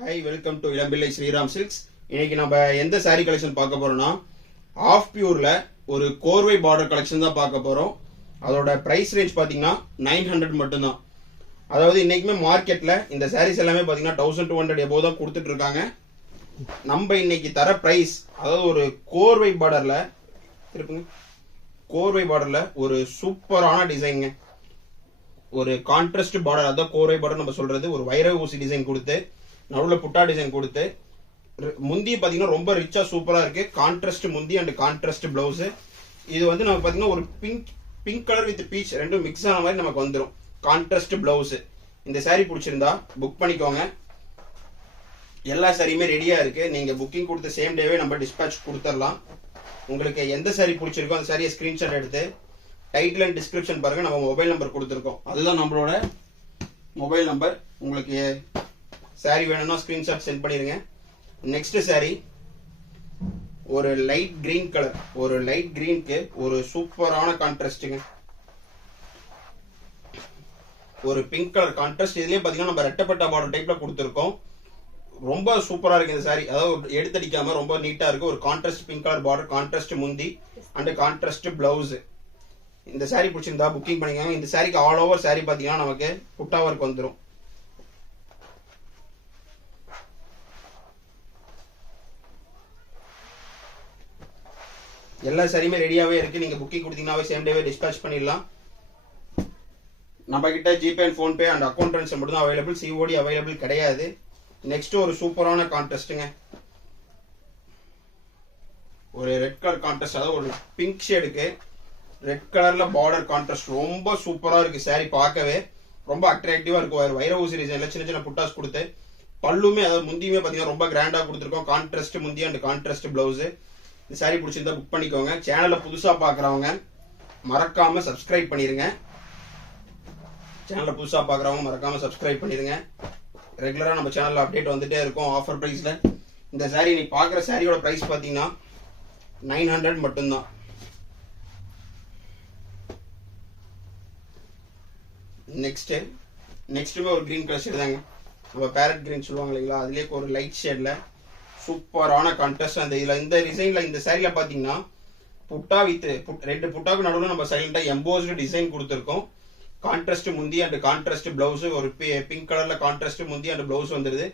Hi, welcome to Elampillai Sriram silks. இன்னைக்கு நம்ம எந்த சாரீ கலெக்ஷன் பார்க்க போறோம்னா, ஆஃப் பியூர்ல ஒரு கோர்வை பார்டர் கலெக்ஷன் தான் பார்க்க போறோம். அதோட பிரைஸ் ரேஞ்ச் பாத்தீங்கன்னா 900 மட்டும்தான். அதாவது இன்னைக்குமே மார்க்கெட்ல இந்த சாரீஸ் எல்லாமே பாத்தீங்கன்னா 1200 எபோவ் தான் கொடுத்துட்டு இருக்காங்க. நம்ம இன்னைக்கு தர பிரைஸ், அதாவது ஒரு கோர்வை பார்டர்ல இருக்குங்க, கோர்வை பார்டர்ல ஒரு சூப்பரான டிசைனுங்க, ஒரு கான்ட்ராஸ்ட் பார்டர், அதான் கோர்வை பார்டர் நம்ம சொல்றது. ஒரு வைர ஊசி டிசைன் கொடுத்து நடுவில் புட்டா டிசைன் கொடுத்து, முந்தி பாத்தீங்கன்னா ரொம்ப ரிச்சா சூப்பரா இருக்கு. கான்ட்ராஸ்ட் முந்தி அண்ட் கான்ட்ராஸ்ட் பிளவுஸ். இது வந்து நமக்கு பாத்தீங்கன்னா ஒரு பிங்க் கலர் வித் பீச் ரெண்டும் மிக்ஸ் ஆன மாதிரி நமக்கு வந்துடும். Contrast blouse. இந்த சாரீ பிடிச்சிருந்தா புக் பண்ணிக்கோங்க. எல்லா சாரியுமே ரெடியா இருக்கு. நீங்க புக்கிங் கொடுத்த சேம் டேவே நம்ம டிஸ்பேட்ச் கொடுத்துடலாம். உங்களுக்கு எந்த சாரீ பிடிச்சிருக்கோ அந்த சாரியை ஸ்கிரீன்ஷாட் எடுத்து டைட்டில் அண்ட் டிஸ்கிரிப்ஷன் பாருங்க, நம்ம மொபைல் நம்பர் கொடுத்துருக்கோம். அதுதான் நம்மளோட மொபைல் நம்பர். உங்களுக்கு சாரி வேணும்னா ஸ்கிரீன்ஷாட் சென்ட் பண்ணிருங்க. நெக்ஸ்ட் சாரி ஒரு லைட் கிரீன் கலர், ஒரு லைட் கிரீனுக்கு ஒரு சூப்பரான கான்ட்ராஸ்டுங்க, ஒரு பிங்க் கலர் கான்ட்ராஸ்ட். இதுலயே பாத்தீங்கன்னா நம்ம ரெட்டப்பட்டா பார்டர் டைப்ல கொடுத்துருக்கோம். ரொம்ப சூப்பரா இருக்கு இந்த சாரி. அதாவது எடுத்தடிக்காம ரொம்ப நீட்டா இருக்கு. ஒரு contrast pink colour border, contrast முந்தி அண்ட் கான்ட்ராஸ்ட் பிளவுஸ். இந்த சாரி பிடிச்சிருந்தா புக்கிங் பண்ணிக்கோங்க. இந்த சாரிக்கு ஆல் ஓவர் சாரி பாத்தீங்கன்னா நமக்கு புட்டா ஒர்க் வந்துடும். எல்லா சாரியுமே ரெடியாவே இருக்கு. நீங்க புக்கிங் கொடுத்தீங்கன்னா சேம் டேவே டிஸ்பேட்ச் பண்ணிடலாம். நம்ம கிட்ட GPay and PhonePe and account transfer மட்டும் தான் அவைலபிள். சிஓடி அவைலபிள் கிடையாது. நெக்ஸ்ட் ஒரு சூப்பரான கான்ட்ராஸ்ட்டுங்க, ஒரு ரெட் கலர் கான்ட்ராஸ்ட், அதாவது ஒரு பிங்க் ஷேடுக்கு ரெட் கலர்ல பார்டர் கான்ட்ராஸ்ட். ரொம்ப சூப்பரா இருக்கு சாரி, பார்க்கவே ரொம்ப அட்ராக்டிவா இருக்கும். வைர ஊசி டிசைன்ல சின்ன சின்ன புட்டாஸ் கொடுத்து, பல்லுமே அதாவது முந்தியுமே பாத்தீங்கன்னா ரொம்ப கிராண்டா கொடுத்துருக்கோம். கான்ட்ராஸ்ட் முந்தி அண்ட் கான்ட்ராஸ்ட் பிளவுஸ். இந்த சாரி பிடிச்சிருந்தா புக் பண்ணிக்கோங்க. சேனலை புதுசா பாக்குறவங்க மறக்காம சப்ஸ்கிரைப் பண்ணிருங்க. சேனலை புதுசா பாக்குறவங்க மறக்காம சப்ஸ்கிரைப் பண்ணிருங்க. ரெகுலரா நம்ம சேனல்ல அப்டேட் வந்துட்டே இருக்கும் ஆஃபர் பிரைஸ்ல. இந்த சாரி நீ பாக்குற சாரியோட பிரைஸ் பாத்தீங்கன்னா 900 மட்டும்தான். நெக்ஸ்ட்டுமே ஒரு கிரீன் கலர் ஷேட் தாங்க. நம்ம பேரட் கிரீன் சொல்லுவாங்க இல்லைங்களா, அதுலயே ஒரு லைட் ஷேட்ல சூப்பரான கான்ட்ராஸ்ட். அந்த இதுல இந்த டிசைன்ல இந்த சாரில பாத்தீங்கன்னா புட்டா வித் ரெண்டு புட்டாக்கு நடுவில் நம்ம சைலண்டா எம்போஸ்டு டிசைன் கொடுத்துருக்கோம். கான்ட்ராஸ்ட் முந்தி அண்ட் கான்ட்ராஸ்ட் பிளவுஸ். ஒரு பிங்க் கலர்ல கான்ட்ராஸ்ட் முந்தி அண்ட் பிளவுஸ் வந்துருது.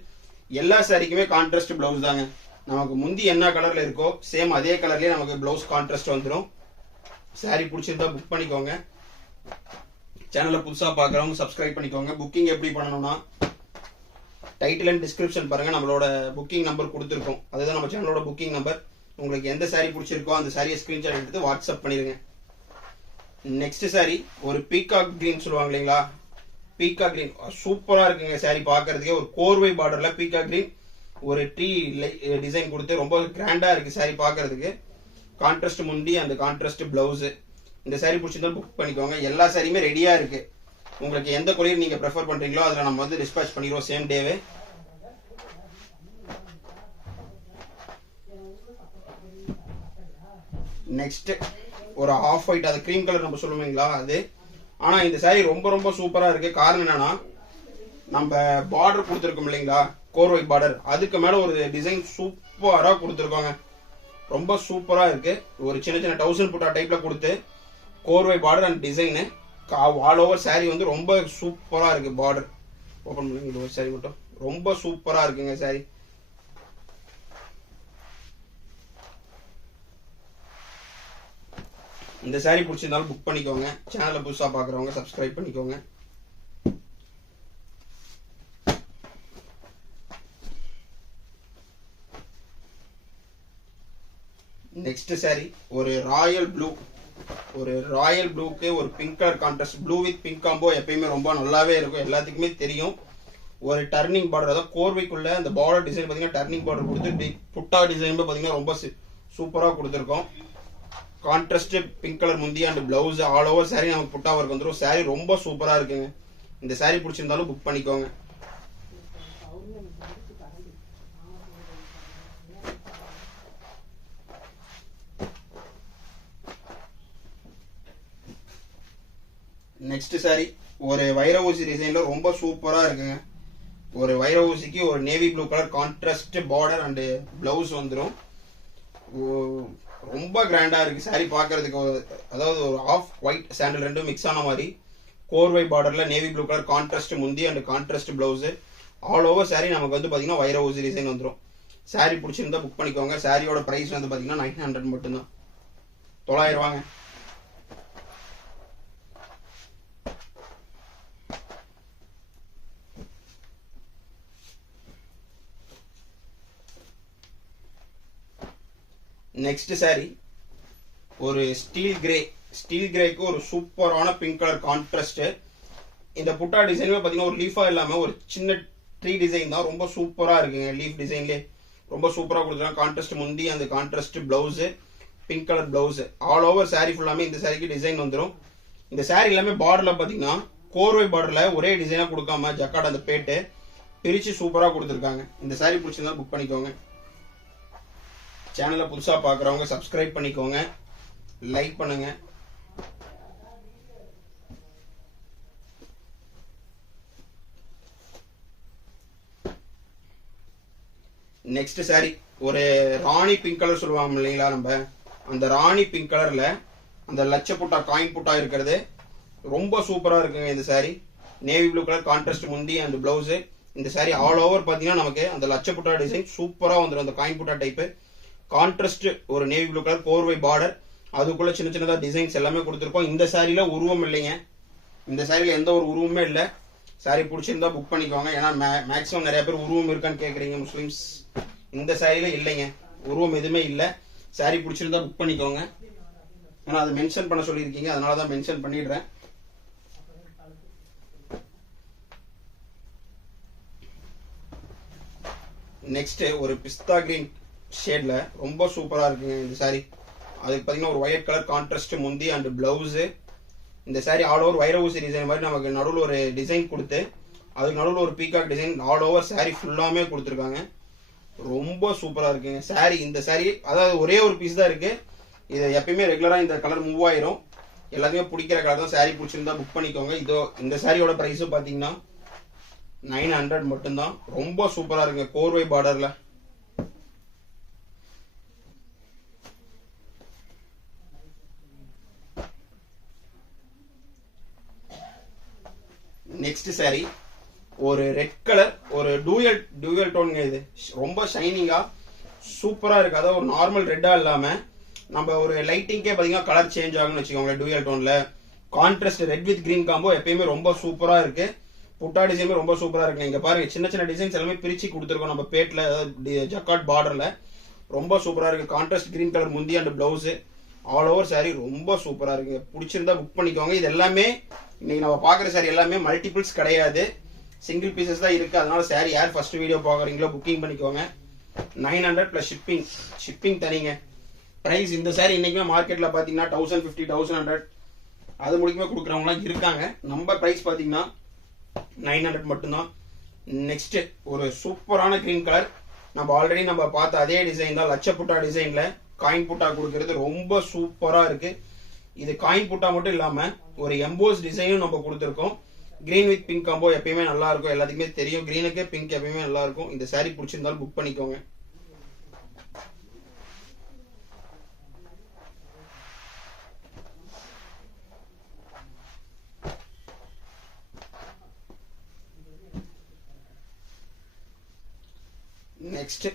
எல்லா சாரிக்குமே கான்ட்ராஸ்ட் பிளவுஸ் தாங்க. நமக்கு முந்தி என்ன கலர்ல இருக்கோ சேம் அதே கலர்லயே நமக்கு பிளவுஸ் கான்ட்ராஸ்ட் வந்துடும். சாரி பிடிச்சிருந்தா புக் பண்ணிக்கோங்க. சேனலை புதுசா பாக்குறவங்க சப்ஸ்கிரைப் பண்ணிக்கோங்க. புக்கிங் எப்படி பண்ணணும்னா, டைட்டில் அண்ட் டிஸ்கிரிப்ஷன் பாருங்க, நம்மளோட புக்கிங் நம்பர் கொடுத்துருக்கோம். அதுதான் நம்ம சேனலோட புக்கிங் நம்பர். உங்களுக்கு எந்த சாரி பிடிச்சிருக்கோ அந்த சாரியை ஸ்கிரீன்ஷாட் எடுத்து வாட்ஸ்அப் பண்ணிருங்க. நெக்ஸ்ட் சாரி ஒரு பீகாக் கிரீன் சொல்லுவாங்க இல்லைங்களா, பீகாக் கிரீன் சூப்பரா இருக்குங்க சாரி பார்க்கறதுக்கே. ஒரு கோர்வை பார்டர்ல பீகாக் கிரீன் ஒரு ட்ரீ டிசைன் கொடுத்து ரொம்ப கிராண்டா இருக்கு சாரி பார்க்கறதுக்கு. கான்ட்ராஸ்ட் முந்தி அந்த கான்ட்ராஸ்ட் பிளவுஸ். இந்த சாரி பிடிச்சிருந்தா புக் பண்ணிக்கோங்க. எல்லா சாரியுமே ரெடியா இருக்கு. உங்களுக்கு எந்த கொரியர் நீங்க ப்ரிஃபர் பண்றீங்களோ அதுல நம்ம வந்து டிஸ்பேட்ச் பண்ணிடுவோம் சேம் டேவே. நெக்ஸ்ட் ஒரு ஆஃப் ஒயிட், அது கிரீம் கலர் நம்ம சொல்லுவீங்களா அது. ஆனா இந்த சாரி ரொம்ப ரொம்ப சூப்பரா இருக்கு. காரணம் என்னன்னா, நம்ம பார்டர் கொடுத்துருக்கோம் இல்லைங்களா, கோர்வை பார்டர், அதுக்கு மேல ஒரு டிசைன் சூப்பரா கொடுத்துருக்கோங்க. ரொம்ப சூப்பரா இருக்கு. ஒரு சின்ன சின்ன 1000 புட்டா டைப்ல கொடுத்து கோர்வை border and design all over sari வந்து ரொம்ப சூப்பரா இருக்கு. பார்டர் ஓபன் பண்ணுங்க, இது ஒரு சாரி மட்டும் ரொம்ப சூப்பரா இருக்குங்க சாரி. இந்த சாரி பிடிச்சிருந்தாலும் புக் பண்ணிக்கோங்க. சேனலை புதுசா பாக்குறவங்க சப்ஸ்கிரைப் பண்ணிக்கோங்க. நெக்ஸ்ட் சாரி ஒரு ராயல் ப்ளூ, ஒரு ராயல் ப்ளூக்கு ஒரு pink colour contrast. Blue with pink combo எப்பயுமே ரொம்ப நல்லாவே இருக்கும், எல்லாத்துக்குமே தெரியும். ஒரு டர்னிங் பார்டர், அதாவது கோர்வைக்குள்ள அந்த பார்டர் டிசைன் பாத்தீங்கன்னா டர்னிங் பார்டர் கொடுத்து புட்டா டிசைன் பாத்தீங்கன்னா ரொம்ப சூப்பரா கொடுத்துருக்கோம். கான்ட்ராஸ்ட் பிங்க் கலர் முந்தி and blouse. All over sorry நமக்கு புட்டா ஒர்க் வந்துடும். சாரி ரொம்ப சூப்பரா இருக்குங்க. இந்த சாரி பிடிச்சிருந்தாலும் புக் பண்ணிக்கோங்க. நெக்ஸ்ட் சாரி ஒரு வைர ஊசி டிசைன்ல ரொம்ப சூப்பரா இருக்குங்க. ஒரு வைர ஊசிக்கு ஒரு navy blue colour contrast border and blouse வந்துடும். ரொம்ப கிராண்டா இருக்கு சாரி பார்க்கறதுக்கு. அதாவது ஒரு ஆஃப் ஒயிட் சாண்டல் ரெண்டும் மிக்ஸ் ஆன மாதிரி கோர்வை பார்டர்ல நேவி ப்ளூ கலர் கான்ட்ராஸ்ட் முந்தி and contrast blouse. All over sorry நமக்கு வந்து பாத்தீங்கன்னா வைர ஊசி டிசைன் வந்துடும். சாரி பிடிச்சிருந்தா புக் பண்ணிக்கோங்க. சாரியோட பிரைஸ் வந்து பாத்தீங்கன்னா 900 மட்டும்தான், 900 ரூபாங்க. நெக்ஸ்ட் சாரி ஒரு ஸ்டீல் கிரேக்கு ஒரு சூப்பரான பிங்க் கலர் கான்ட்ராஸ்ட். இந்த புட்டா டிசைனுமே பாத்தீங்கன்னா ஒரு லீஃபா இல்லாம ஒரு சின்ன ட்ரீ டிசைன் தான். ரொம்ப சூப்பரா இருக்குங்க. லீஃப் டிசைன்லேயே ரொம்ப சூப்பரா கொடுத்துருக்காங்க. கான்ட்ராஸ்ட் முந்தி அந்த contrast blouse, pink colour blouse. All over sorry ஃபுல்லாமே இந்த சாரிக்கு டிசைன் வந்துடும். இந்த சாரி எல்லாமே பார்டர்ல பாத்தீங்கன்னா கோர்வை பார்டர்ல ஒரே டிசைனா கொடுக்காம ஜக்காட் அந்த பேட்டு பிரிச்சு சூப்பரா கொடுத்துருக்காங்க. இந்த சாரி பிடிச்சிருந்தா புக் பண்ணிக்கோங்க. சேனலை புதுசா பாக்குறவங்க சப்ஸ்கிரைப் பண்ணிக்கோங்க, லைக் பண்ணுங்க. நெக்ஸ்ட் சாரி ஒரு ராணி பிங்க் கலர் சொல்லுவாங்க இல்லைங்களா, நம்ம அந்த ராணி பிங்க் கலர்ல அந்த லட்ச புட்டா காயின் புட்டா இருக்கிறது ரொம்ப சூப்பரா இருக்குங்க. இந்த sorry navy blue colour contrast முந்தி அண்ட் பிளவுஸ். இந்த சாரி ஆல் ஓவர் பாத்தீங்கன்னா நமக்கு அந்த லட்ச புட்டா டிசைன் சூப்பரா வந்துடும். அந்த காயின் புட்டா டைப் கான்ட்ராஸ்ட் ஒரு நேவி ப்ளூ கலர் கோர்வை பார்டர், அதுக்குள்ள சின்ன சின்னதா டிசைன்ஸ் எல்லாமே கொடுத்துருக்கோம். இந்த சாரியில உருவம் இல்லைங்க. இந்த சாரியில எந்த ஒரு உருவமே இல்லை. சாரி பிடிச்சிருந்தா புக் பண்ணிக்கோங்க. ஏன்னா மேக்ஸிமம் நிறைய பேர் உருவம் இருக்கான்னு கேக்குறீங்க முஸ்லிம்ஸ். இந்த சாரியில இல்லைங்க, உருவம் எதுவுமே இல்லை. சாரி பிடிச்சிருந்தா புக் பண்ணிக்கோங்க. ஏன்னா அதை மென்ஷன் பண்ண சொல்லியிருக்கீங்க, அதனாலதான் மென்ஷன் பண்ணிடுறேன். நெக்ஸ்ட் ஒரு பிஸ்தா கிரீன் ஷேட்ல ரொம்ப சூப்பரா இருக்குங்க இந்த சாரி. அதுக்கு பாத்தீங்கன்னா ஒரு ஒயிட் கலர் கான்ட்ராஸ்ட் முந்தி அண்ட் பிளவுஸ். இந்த சாரி ஆல் ஓவர் வைர ஊசி டிசைன் மாதிரி நமக்கு நடுவில் ஒரு டிசைன் கொடுத்து அதுக்கு நடுவில் ஒரு peacock design all over sorry ஃபுல்லாமே கொடுத்துருக்காங்க. ரொம்ப சூப்பரா இருக்குங்க சாரி. இந்த சாரி அதாவது ஒரே ஒரு பீஸ் தான் இருக்கு. இது எப்பயுமே ரெகுலரா இந்த கலர் மூவ் ஆயிரும். எல்லாத்தையுமே பிடிக்கிற கலர் தான். சாரி பிடிச்சிருந்தா புக் பண்ணிக்கோங்க. இதோ இந்த சாரியோட பிரைஸ் பாத்தீங்கன்னா 900 மட்டும்தான். ரொம்ப சூப்பரா இருக்கு கோர்வை பார்டர்ல. நெக்ஸ்ட் சாரி ஒரு ரெட் கலர் ஒரு டூயல் டோன். இது ரொம்ப ஷைனிங்கா சூப்பரா இருக்கு. அதாவது ஒரு நார்மல் ரெட்டா இல்லாம நம்ம ஒரு லைட்டிங்கே பாத்தீங்கன்னா கலர் சேஞ்ச் ஆகும்னு வச்சுக்கோங்களேன். டூயல் டோன்ல contrast red with green combo எப்பயுமே ரொம்ப சூப்பரா இருக்கு. புட்டா டிசைன் ரொம்ப சூப்பரா இருக்கு. இங்க பாருங்க சின்ன சின்ன டிசைன்ஸ் எல்லாமே பிரிச்சு கொடுத்துருக்கோம் நம்ம பேட்ல ஜக்காட் பார்டர்ல. ரொம்ப சூப்பரா இருக்கு. கான்ட்ராஸ்ட் கிரீன் கலர் முந்தி and blouse. All over sorry ரொம்ப சூப்பரா இருக்கு. பிடிச்சிருந்தா புக் பண்ணிக்கோங்க. இது எல்லாமே இன்னைக்கு நம்ம பாக்குற சாரி எல்லாமே மல்டிபிள்ஸ் கிடையாது, சிங்கிள் பீசஸ் தான் இருக்கு. அதனால சாரி யார் ஃபர்ஸ்ட் வீடியோ பாக்குறீங்களோ புக்கிங் பண்ணிக்கோங்க. 900 பிளஸ் ஷிப்பிங் தனிங்க. பிரைஸ் இந்த சாரி இன்னைக்குமே மார்க்கெட்ல பாத்தீங்கன்னா 1050 1100 அது முடிக்குமே கொடுக்குறவங்களாம் இருக்காங்க. நம்ம பிரைஸ் பாத்தீங்கன்னா 900 மட்டும்தான். நெக்ஸ்ட் ஒரு சூப்பரான கிரீன் கலர். நம்ம ஆல்ரெடி நம்ம பார்த்த அதே டிசைன் தான். லட்ச புட்டா டிசைன்ல காயின் புட்டா கொடுக்கறது ரொம்ப சூப்பரா இருக்கு. இது காயின் புட்டா மட்டும் இல்லாம ஒரு எம்போஸ் டிசைனும் நம்ம கொடுத்துருக்கோம். கிரீன் வித் பிங்க் காம்போ எப்பயுமே நல்லா இருக்கும். எல்லாத்துக்குமே தெரியும் கிரீனுக்கு பிங்க் எப்பயுமே நல்லா இருக்கும். இந்த சாரி பிடிச்சிருந்தாலும் புக் பண்ணிக்கோங்க. நெக்ஸ்ட்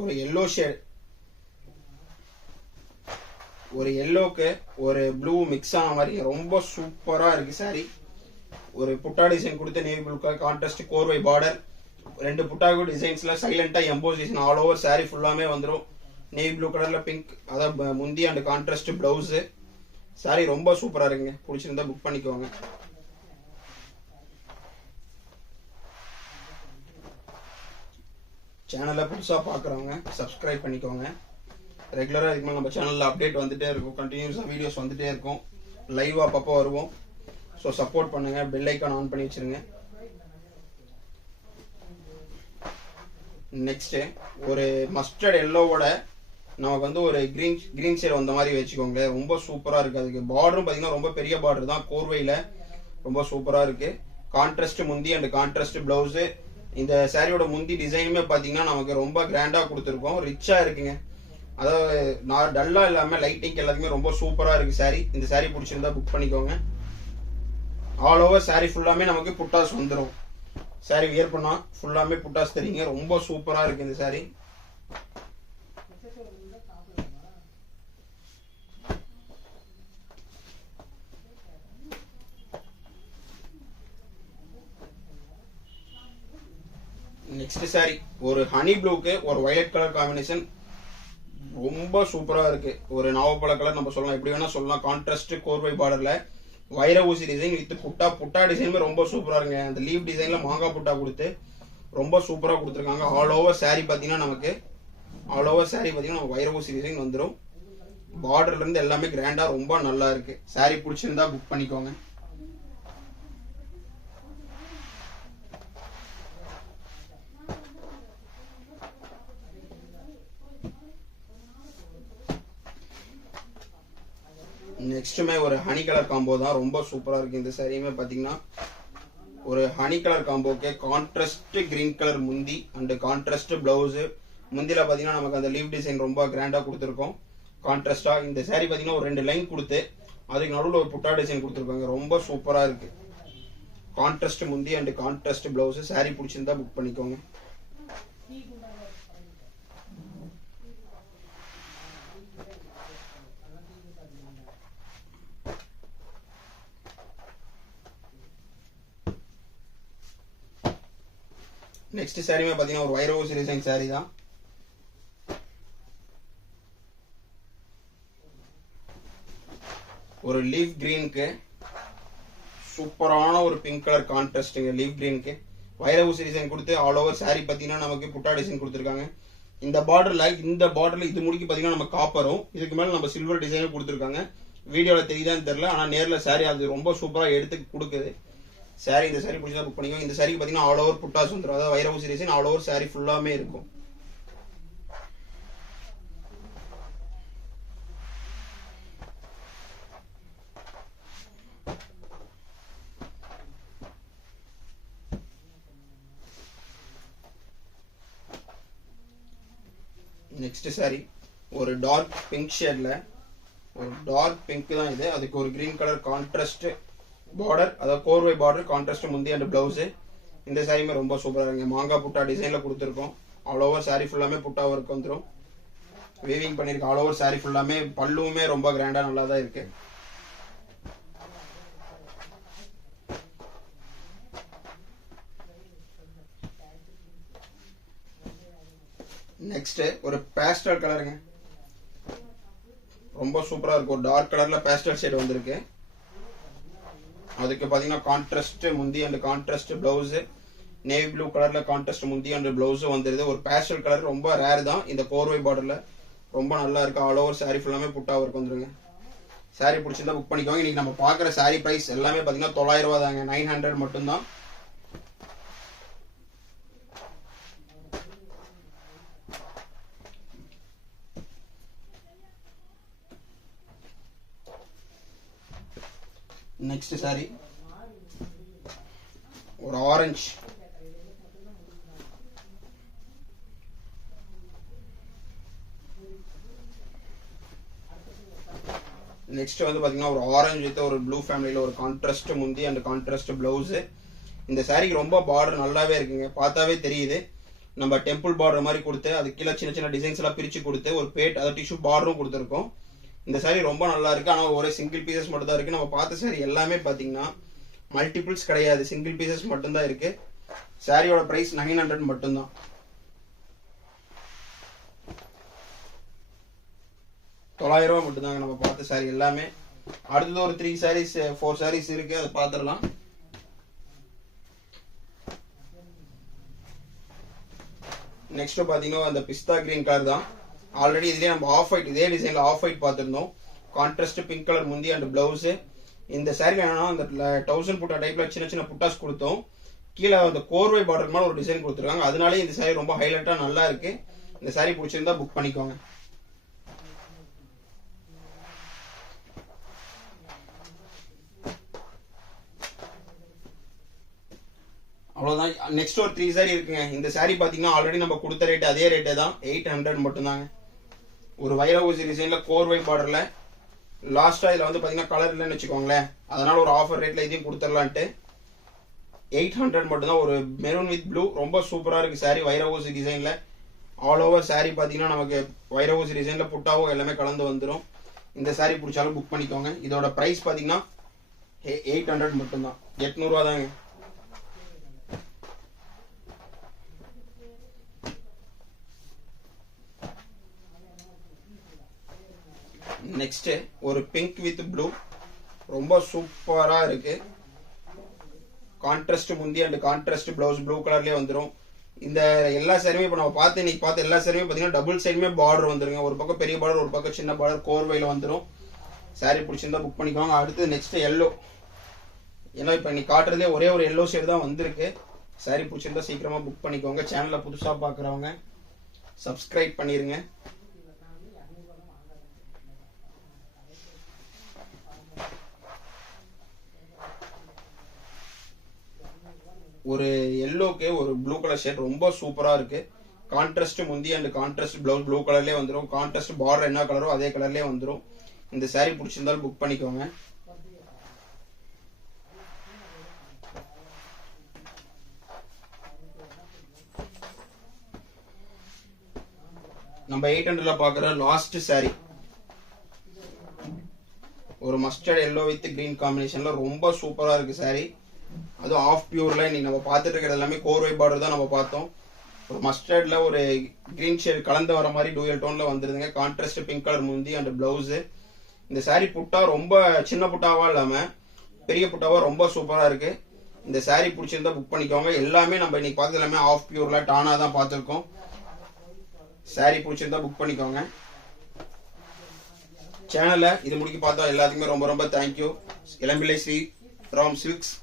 ஒரு எல்லோ ஷேட், ஒரு எல்லோக்கு ஒரு ப்ளூ மிக்ஸ் ஆன மாதிரி ரொம்ப சூப்பரா இருக்கு சாரி. ஒரு புட்டா டிசைன் கொடுத்த நேவி ப்ளூ கான்ட்ராஸ்ட் கோர்வை பார்டர். ரெண்டு புட்டாகு டிசைன்ஸ்ல சைலண்டா எம்போசிஷன் ஆல் ஓவர் சாரி ஃபுல்லாமே வந்துடும். நேவி ப்ளூ கலர்ல பிங்க் அதாவது முந்தி அண்ட் கான்ட்ராஸ்ட் பிளவுஸ். சாரி ரொம்ப சூப்பரா இருக்குங்க. பிடிச்சிருந்தா புக் பண்ணிக்கோங்க. சேனலை புதுசா பாக்குறவங்க சப்ஸ்கிரைப் பண்ணிக்கோங்க. ரெகுலரா இதுக்கு நம்ம சேனல்ல அப்டேட் வந்துட்டே இருக்கும். கண்டினியூஸா வீடியோஸ் வந்துட்டே இருக்கும். லைவா அப்பப்போ வருவோம். ஸோ சப்போர்ட் பண்ணுங்க. பெல் ஐக்கான் ஆன் பண்ணி வச்சிருங்க. நெக்ஸ்ட் ஒரு மஸ்டர்ட் எல்லோவோட நமக்கு வந்து ஒரு கிரீன் ஷேட் வந்த மாதிரி வச்சுக்கோங்க. ரொம்ப சூப்பரா இருக்கு. அதுக்கு பார்டரும் பாத்தீங்கன்னா ரொம்ப பெரிய பார்டர் தான். கோர்வையில ரொம்ப சூப்பரா இருக்கு. கான்ட்ராஸ்ட் முந்தி அண்ட் கான்ட்ராஸ்ட் பிளவுஸ். இந்த சாரியோட முந்தி டிசைனுமே பாத்தீங்கன்னா நமக்கு ரொம்ப கிராண்டா கொடுத்துருக்கோம், ரிச்சா இருக்குங்க. அதாவது நான் டல்லா இல்லாம லைட்டிங் எல்லாத்துக்குமே ரொம்ப சூப்பரா இருக்கு சாரி. இந்த சாரி பிடிச்சிருந்தா புக் பண்ணிக்கோங்க. ஆல் ஓவர் சாரி ஃபுல்லாமே நமக்கு புட்டாஸ் வந்துடும். சாரி வியர் பண்ணா ஃபுல்லாமே புட்டாஸ் தெரியுங்க, ரொம்ப சூப்பரா இருக்கு இந்த சாரி. நெக்ஸ்ட் சாரி ஒரு ஹனி ப்ளூக்கு ஒரு வயலட் கலர் காம்பினேஷன், ரொம்ப சூப்பரா இருக்கு. ஒரு நாவப்பழ கலர் நம்ம சொல்லலாம், எப்படி வேணா சொல்லலாம். கான்ட்ராஸ்ட் கோர்வை பார்டர்ல வைர ஊசி டிசைன் வித் புட்டா டிசைனுமே ரொம்ப சூப்பரா இருங்க. அந்த லீவ் டிசைன்ல மாங்காய் புட்டா கொடுத்து ரொம்ப சூப்பரா கொடுத்துருக்காங்க. ஆல் ஓவர் சாரி பாத்தீங்கன்னா நமக்கு வைர ஊசி டிசைன் வந்துடும். பார்டர்ல இருந்து எல்லாமே கிராண்டா ரொம்ப நல்லா இருக்கு. சாரி பிடிச்சிருந்தா புக் பண்ணிக்கோங்க. நெக்ஸ்ட்டுமே ஒரு ஹனி கலர் காம்போ தான், ரொம்ப சூப்பரா இருக்கு. இந்த சாரியுமே பாத்தீங்கன்னா ஒரு ஹனி கலர் காம்போக்கு கான்ட்ராஸ்ட் கிரீன் கலர் முந்தி அண்ட் கான்ட்ராஸ்ட் பிளவுஸ். முந்தில பாத்தீங்கன்னா நமக்கு அந்த லீவ் டிசைன் ரொம்ப கிராண்டா கொடுத்துருக்கோம் கான்ட்ராஸ்டா. இந்த சாரி பாத்தீங்கன்னா ஒரு 2 லைன் கொடுத்து அதுக்கு நடுவில் ஒரு புட்டா டிசைன் கொடுத்துருக்காங்க, ரொம்ப சூப்பரா இருக்கு. கான்ட்ராஸ்ட் முந்தி அண்ட் கான்ட்ராஸ்ட் பிளவுஸ். சாரி பிடிச்சிருந்தா புக் பண்ணிக்கோங்க. நெக்ஸ்ட் சாரியுமே பாத்தீங்கன்னா ஒரு வைர ஊசி டிசைன் சாரி தான். ஒரு லீஃப் கிரீனுக்கு சூப்பரான ஒரு பிங்க் கலர் கான்ட்ராஸ்ட்ங்க. லீஃப் கிரீனுக்கு வைர ஊசி டிசைன் கொடுத்து ஆல் ஓவர் சாரி பாத்தீங்கன்னா நமக்கு புட்டா டிசைன் கொடுத்துருக்காங்க. இந்த பார்டர்ல இது முடிக்கு பாத்தீங்கன்னா நம்ம காப்பரும், இதுக்கு மேல நம்ம சில்வர் டிசைனும் கொடுத்துருக்காங்க. வீடியோல தெரியுதான்னு தெரியல, ஆனா நேர்ல சாரி அது ரொம்ப சூப்பரா எடுத்து கொடுக்குது. சாரி இந்த சாரி பிடிச்சா புக் பண்ணிக்கோங்க. இந்த சாரிக்கு பாத்தீங்கன்னா ஆல் ஓவர் புட்டாஸ் வந்துடும், அதாவது வைர ஊசி டிசைன் ஆல் ஓவர் சாரி ஃபுல்லாமே இருக்கும். நெக்ஸ்ட் சாரி ஒரு டார்க் பிங்க் ஷேட்ல, ஒரு டார்க் பிங்க் தான் இது. அதுக்கு ஒரு கிரீன் கலர் கான்ட்ராஸ்ட் பார்டர், அதாவது கோர்வை பார்டர், கான்ட்ராஸ்ட் முந்தி அண்ட் பிளவுஸ். இந்த சாரியுமே ரொம்ப சூப்பரா இருக்கு. மாங்காய் புட்டா டிசைன்ல கொடுத்துருக்கோம். ஆல் ஓவர் சாரி ஃபுல்லாமே புட்டா ஒர்க் வந்துடும். வீவிங் பண்ணிருக்கு ஆல் ஓவர் சாரி ஃபுல்லாமே. பல்லுவுமே ரொம்ப கிராண்டா நல்லா தான் இருக்கு. நெக்ஸ்ட் ஒரு பேஸ்டல் கலருங்க, ரொம்ப சூப்பரா இருக்கு. ஒரு டார்க் கலர்ல பேஸ்டல் ஷேட் வந்திருக்கு. அதுக்கு பாத்தீங்கன்னா கான்ட்ராஸ்ட் முந்தி and contrast blouse. Navy blue கலர்ல கான்ட்ராஸ்ட் முந்தி அண்ட் பிளவுஸ் வந்துருது. ஒரு பேஸ்டல் கலர் ரொம்ப ரேர் தான் இந்த கோர்வை பார்டர்ல, ரொம்ப நல்லா இருக்கு. ஆல் ஓவர் சாரி ஃபுல்லாமே புட்டா ஒர்க் வந்துருங்க. சாரி பிடிச்சிருந்தா புக் பண்ணிக்கோங்க. இன்னைக்கு நம்ம பாக்குற சாரி பிரைஸ் எல்லாமே பாத்தீங்கன்னா 900 ரூபாய் தாங்க, 900 மட்டும்தான். நெக்ஸ்ட் சாரி ஒரு ஆரஞ்சு, நெக்ஸ்ட் வந்து பாத்தீங்கன்னா ஒரு ஆரஞ்சு வித் ஒரு ப்ளூ ஃபேமிலியில ஒரு கான்ட்ராஸ்ட் முந்தி அண்ட் கான்ட்ராஸ்ட் பிளவுஸ். இந்த சாரிக்கு ரொம்ப பார்டர் நல்லாவே இருக்குங்க, பார்த்தாவே தெரியுது. நம்ம டெம்பிள் பார்டர் மாதிரி கொடுத்து அது கீழே சின்ன சின்ன டிசைன்ஸ் எல்லாம் பிரிச்சு கொடுத்து ஒரு பேட் அதாவது டிஷ்யூ பார்டரும் கொடுத்துருக்கோம். இந்த சாரி ரொம்ப நல்லா இருக்கு. ஆனா ஒரே சிங்கிள் பீசஸ் மட்டும் தான் இருக்கு. நம்ம பார்த்த சாரி எல்லாமே பாத்தீங்கன்னா மல்டிபிள்ஸ் கிடையாது, சிங்கிள் பீசஸ் மட்டும் தான் இருக்கு. சாரியோட பிரைஸ் 900 மட்டும்தான். $900 மட்டும்தாங்க நம்ம பார்த்த சாரி எல்லாமே. அடுத்தது ஒரு 3 சாரீஸ் 4 சாரீஸ் இருக்கு, அதை பார்த்துடலாம். நெக்ஸ்ட் பாத்தீங்கன்னா அந்த பிஸ்தா கிரீன் கலர் தான். ஆல்ரெடி இதுலயே நம்ம ஆஃப் ஒயிட், இதே டிசைன்ல ஆஃப் ஒயிட் பார்த்திருந்தோம். கான்ட்ராஸ்ட் பிங்க் கலர் முந்தி அண்ட் பிளவுஸ். இந்த சாரி என்னன்னா அந்த 1000 புட்டா டைப்ல சின்ன சின்ன புட்டாஸ் கொடுத்தோம். கீழே அந்த கோர்வை பார்டர் மேல ஒரு டிசைன் கொடுத்துருக்காங்க. அதனாலே இந்த சாரி ரொம்ப ஹைலைட்டா நல்லா இருக்கு. இந்த சாரி பிடிச்சிருந்தா புக் பண்ணிக்கோங்க. அவ்வளவுதான். நெக்ஸ்ட் ஒரு 3 saree இருக்குங்க. இந்த saree பாத்தீங்கன்னா ஆல்ரெடி நம்ம கொடுத்த ரேட் அதே ரேட்டே தான், 800 மட்டும்தாங்க. ஒரு வைர ஊசி டிசைன்ல கோர்வை பார்டர்ல லாஸ்டா இதுல வந்து பாத்தீங்கன்னா கலர் இல்லைன்னு வச்சுக்கோங்களேன், அதனால ஒரு ஆஃபர் ரேட்ல இதையும் கொடுத்துடலான்ட்டு 800 மட்டும்தான். ஒரு மெரூன் வித் ப்ளூ ரொம்ப சூப்பரா இருக்கு saree, வைர ஊசி டிசைன்ல. ஆல் ஓவர் saree பாத்தீங்கன்னா நமக்கு வைர ஊசி டிசைன்ல புட்டாவும் எல்லாமே கலந்து வந்துடும். இந்த saree பிடிச்சாலும் புக் பண்ணிக்கோங்க. இதோட பிரைஸ் பாத்தீங்கன்னா 800 மட்டும்தான், 800 ரூபா தாங்க. நெக்ஸ்ட் ஒரு பிங்க் வித் ப்ளூ ரொம்ப சூப்பரா இருக்கு. கான்ட்ராஸ்ட் முந்தி அண்ட் கான்ட்ராஸ்ட் பிளவுஸ் ப்ளூ கலர்லயே வந்துடும். இந்த எல்லா சாரியுமே இப்போ நம்ம பார்த்து இன்னைக்கு பார்த்த எல்லா சாரியுமே பார்த்தீங்கன்னா டபுள் சைடுமே பார்டர் வந்துருங்க. ஒரு பக்கம் பெரிய பார்டர், ஒரு பக்கம் சின்ன பார்டர், கோர்வையில் வந்துடும். சாரி பிடிச்சிருந்தா புக் பண்ணிக்கோங்க. அடுத்து நெக்ஸ்ட் எல்லோ. ஏன்னா இப்போ இன்னைக்கு காட்டுறதே ஒரே ஒரு எல்லோ ஷேட் தான் வந்திருக்கு. சாரி பிடிச்சிருந்தா சீக்கிரமா புக் பண்ணிக்கோங்க. சேனலை புதுசாக பார்க்குறவங்க சப்ஸ்கிரைப் பண்ணிருங்க. ஒரு எல்லோக்கு ஒரு ப்ளூ கலர் ஷேட் ரொம்ப சூப்பரா இருக்கு. கான்ட்ராஸ்ட் முந்தி அண்ட் கான்ட்ராஸ்ட் பிளவுஸ் ப்ளூ கலர்லயே வந்துடும். கான்ட்ராஸ்ட் பார்டர் என்ன கலரோ அதே கலர்லயே வந்துடும். இந்த saree பிடிச்சிருந்தாலும் புக் பண்ணிக்கோங்க. நம்ம 800ல பாக்குற லாஸ்ட் saree ஒரு மஸ்டர்ட் எல்லோ வித் கிரீன் காம்பினேஷன்ல ரொம்ப சூப்பரா இருக்கு saree. அது ஆஃப் பியூர்ல இன்னைக்கு நம்ம பார்த்துட்டு இருக்கிறது எல்லாமே கோர்வை பார்டர் தான் நம்ம பார்த்தோம். ஒரு மஸ்டர்ட்ல ஒரு கிரீன் ஷேட் கலந்து வர மாதிரி டூயல் டோன்ல வந்துருதுங்க. கான்ட்ராஸ்ட் பிங்க் கலர் முந்தி அண்ட் பிளவுஸ். இந்த saree புட்டா ரொம்ப சின்ன புட்டாவா இல்லாம பெரிய புட்டாவா ரொம்ப சூப்பரா இருக்கு. இந்த saree பிடிச்சிருந்தா புக் பண்ணிக்கோங்க. எல்லாமே நம்ம இன்னைக்கு பார்த்தது எல்லாமே ஆஃப் பியூர்ல டானா தான் பார்த்துருக்கோம். saree பிடிச்சிருந்தா புக் பண்ணிக்கோங்க. சேனல்ல இது முடிக்க பார்த்தா எல்லாத்துக்குமே ரொம்ப ரொம்ப தேங்க்யூ. இளம்பிள்ளை ஸ்ரீராம் சில்க்ஸ்.